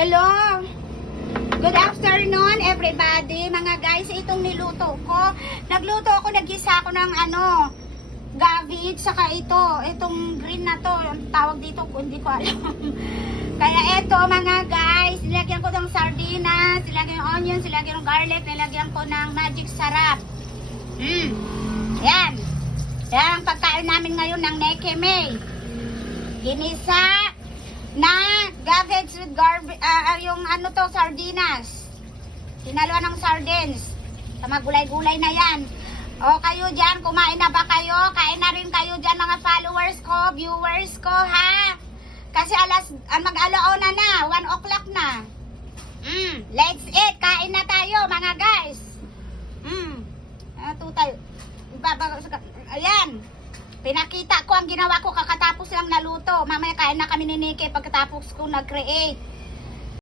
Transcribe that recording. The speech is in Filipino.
Hello! Good afternoon everybody. Mga guys, itong niluto ko. Nagluto ako, nagisa ako ng gavit, saka itong green na to. Ang tawag dito, hindi ko alam. Kaya ito mga guys, nilagyan ko ng sardinas, nilagyan ng onions, nilagyan ng garlic, nilagyan ko ng magic sarap. Yan. Yan ang pagkain namin ngayon ng Neke May. Ginisa na gavets with yung sardinas. Sinaluan ng sardines. Tama, gulay-gulay na yan. O kayo dyan, kumain na ba kayo? Kain na rin kayo dyan mga followers ko, viewers ko, ha? Kasi mag-alauna na, 1 o'clock na. Let's eat, kain na tayo mga guys. Tayo. Ayan. Pinakita ko ang ginawa ko kakatapos lang naluto. Mamaya kain na kami ni Neke pagkatapos ko nag-create.